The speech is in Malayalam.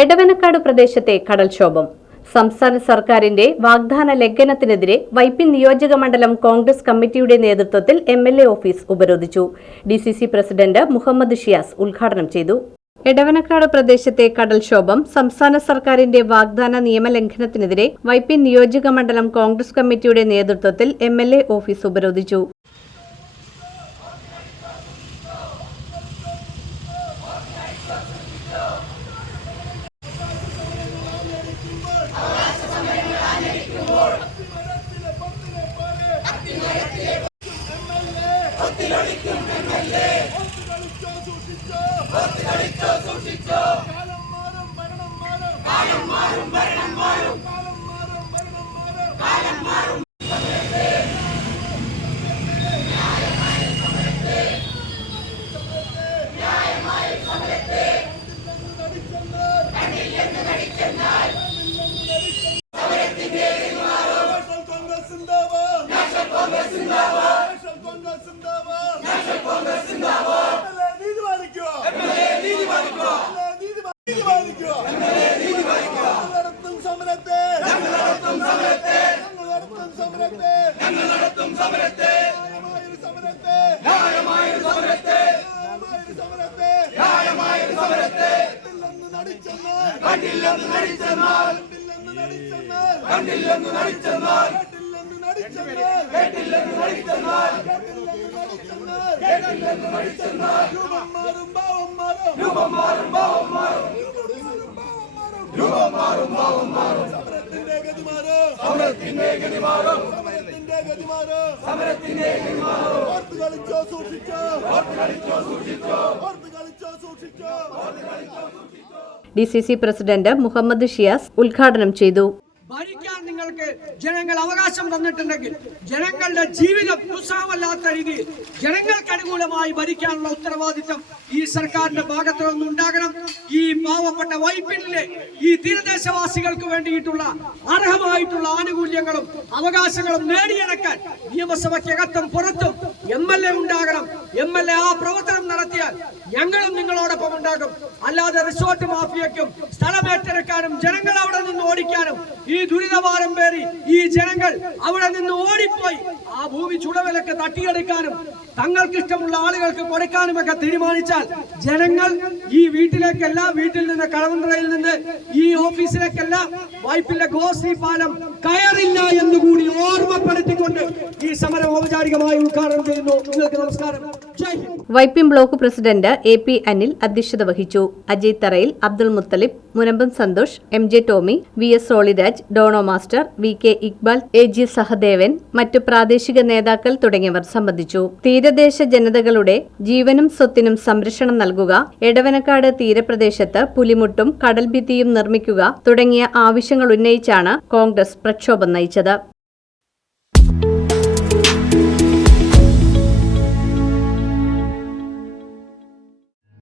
എടവനക്കാട് പ്രദേശത്തെ കടൽക്ഷോഭം. സംസ്ഥാന സർക്കാരിന്റെ വാഗ്ദാന ലംഘനത്തിനെതിരെ വൈപ്പിൻ നിയോജക മണ്ഡലം കോൺഗ്രസ് കമ്മിറ്റിയുടെ നേതൃത്വത്തിൽ എം എൽ എ ഓഫീസ് ഉപരോധിച്ചു. D C C president Muhammad Shiyas ഉദ്ഘാടനം ചെയ്തു. എടവനക്കാട് പ്രദേശത്തെ കടൽക്ഷോഭം സംസ്ഥാന സർക്കാരിന്റെ വാഗ്ദാന നിയമലംഘനത്തിനെതിരെ വൈപ്പിൻ നിയോജക മണ്ഡലം കോൺഗ്രസ് കമ്മിറ്റിയുടെ നേതൃത്വത്തിൽ എം എൽ എ ഓഫീസ് ഉപരോധിച്ചു. കാലം മാറും ഭരണം മാറും കാലം മാറും ഭരണം മാറും കാലം മാറും കണ്ടില്ലെന്ന് നടിച്ചെന്നാൽ. കണ്ടില്ലെന്ന് നടിച്ചെന്നാൽ. കേട്ടില്ലെന്ന് നടിച്ചെന്നാൽ. കേട്ടില്ലെന്ന് നടിച്ചെന്നാൽ. കേട്ടില്ലെന്ന് നടിച്ചെന്നാൽ കേട്ടില്ലെന്ന് നടിച്ചെന്നാൽ രൂപം മാറും ഭാവം മാറും. രൂപം മാറും ഭാവം മാറും. രൂപം മാറും ഭാവം മാറും സമരത്തിന്റെ ഗതി മാറും. സമരത്തിന്റെ ഗതി മാറും. സമരത്തിന്റെ ഗതി മാറും. സമരത്തിന്റെ ഗതി മാറും ഓർത്ത് കളിച്ചോ സൂക്ഷിച്ചോ. ഓർത്ത് കളിച്ചോ സൂക്ഷിച്ചോ. ഓർത്ത് കളിച്ചോ സൂക്ഷിച്ചോ ഓർത്ത് കളിച്ചോ സൂക്ഷിച്ചോ. D C C president Muhammad Shiyas ഉദ്ഘാടനം ചെയ്തു. ഭരിക്കാൻ നിങ്ങൾക്ക് ജനങ്ങൾ അവകാശം തന്നിട്ടുണ്ടെങ്കിൽ ജനങ്ങളുടെ ജീവിതം ദുസ്സഹമല്ലാത്ത രീതിയിൽ ജനങ്ങൾക്ക് അനുകൂലമായി ഭരിക്കാനുള്ള ഉത്തരവാദിത്തം ഈ സർക്കാരിന്റെ ഭാഗത്തു നിന്നുണ്ടാകണം ഈ പാവപ്പെട്ട വൈപ്പിനിലെ ഈ തീരദേശവാസികൾക്ക് വേണ്ടിയിട്ടുള്ള അർഹമായിട്ടുള്ള ആനുകൂല്യങ്ങളും അവകാശങ്ങളും നേടിയെടുക്കാൻ നിയമസഭയ്ക്കകത്തും പുറത്തും എം എൽ എ ഉണ്ടാകണം. എം എൽ എ ആ പ്രവർത്തനം നടത്തിയാൽ ഞങ്ങളും നിങ്ങളോടൊപ്പം ഉണ്ടാകും. അല്ലാതെ റിസോർട്ട് മാഫിയക്കും സ്ഥലം ഏറ്റെടുക്കാനും ജനങ്ങൾ അവിടെ നിന്ന് ഓടിക്കാനും ഈ ദുരിതവാരം പേറി ഈ ജനങ്ങൾ അവിടെ നിന്ന് ഓടിപ്പോയി ആ ഭൂമി ചുടവിലൊക്കെ തട്ടിയെടുക്കാനും തങ്ങൾക്ക് ഇഷ്ടമുള്ള ആളുകൾക്ക് കൊടുക്കാനുമൊക്കെ തീരുമാനിച്ചാൽ ജനങ്ങൾ ഈ വീട്ടിലേക്കല്ല വീട്ടിൽ നിന്ന് കടവന്ത്രയിൽ നിന്ന് ഈ ഓഫീസിലേക്കല്ല വായ്പിന്റെ ഗോശ്രീ പാലം കയറില്ല എന്നുകൂടി ഓർമ്മപ്പെടുത്തിക്കൊണ്ട് ഈ സമരം ഔപചാരികമായി ഉദ്ഘാടനം ചെയ്യുന്നു. നിങ്ങൾക്ക് നമസ്കാരം. Vypin block president A P Anil അധ്യക്ഷത വഹിച്ചു. Ajay Tharayil Abdul Muthalib Munambam Santhosh M J Tomy V S Soliraj Dono master V K Iqbal A G Sahadevan മറ്റു പ്രാദേശിക നേതാക്കൾ തുടങ്ങിയവർ സംബന്ധിച്ചു. തീരദേശ ജനതകളുടെ ജീവനും സ്വത്തിനും സംരക്ഷണം നൽകുക എടവനക്കാട് തീരപ്രദേശത്ത് പുലിമുട്ടും കടൽഭിത്തിയും നിർമ്മിക്കുക തുടങ്ങിയ ആവശ്യങ്ങൾ ഉന്നയിച്ചാണ് കോൺഗ്രസ് പ്രക്ഷോഭം നയിച്ചത്.